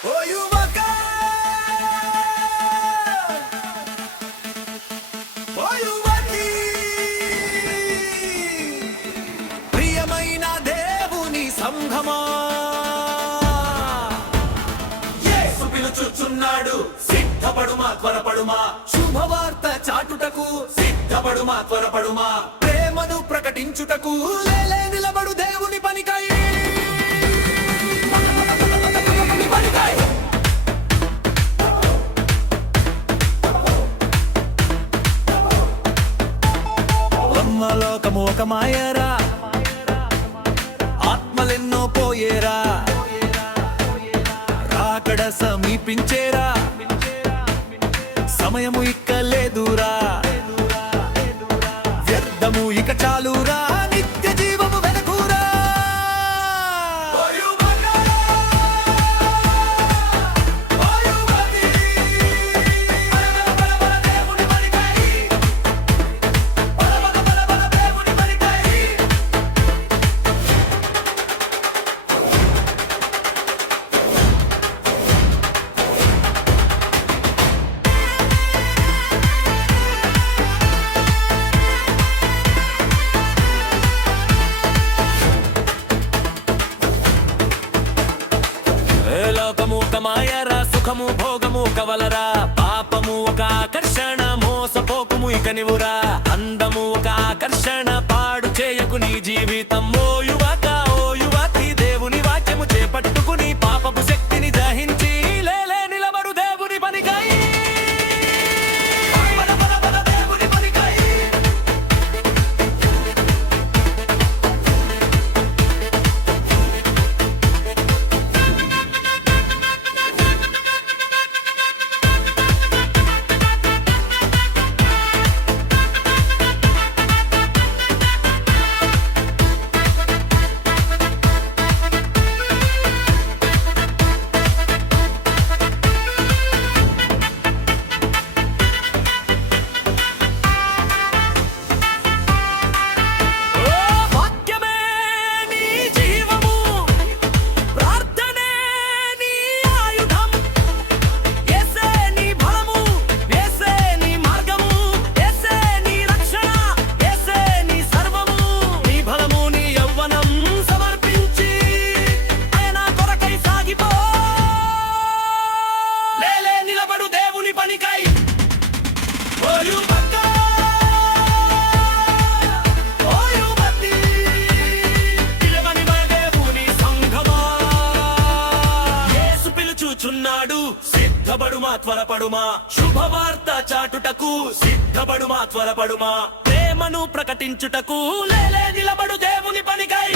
ఓ యువక ఓ యువతి ప్రియమైన దేవుని సంఘమా యేసు పిలుచుచున్నాడు సిద్ధపడుమా త్వరపడుమా శుభవార్త చాటుటకు సిద్ధపడుమా త్వరపడుమా ప్రేమను ప్రకటించుటకు లేలే నిలబడు దేవుని పనికై లోకము ఒక మాయరా ఆత్మలెన్నో పోయేరా రాకడ సమీపించేరా సమయము ఇక లేదురా వ్యర్థము ఇక చాలురా నిత్య జీవము వెనకూరా లోకము ఒక మాయరా సుఖము భోగము కవలరా పాపము ఒక ఆకర్షణ మోసపోకుము ఇక నివురా అందము ఒక ఆకర్షణ పాడు చేయకు నీ జీవితం ఓ యువక ఓ యువతి దేవుని వాక్యము చేపట్టుకుని పాపపు శక్తిని దహించి లేలే నిలబడు దేవుని పనికై సిద్ధపడుమా త్వరపడుమా శుభవార్త చాటుటకు సిద్ధపడుమా త్వరపడుమా ప్రేమను ప్రకటించుటకు లేలే నిలబడు దేవుని పనికై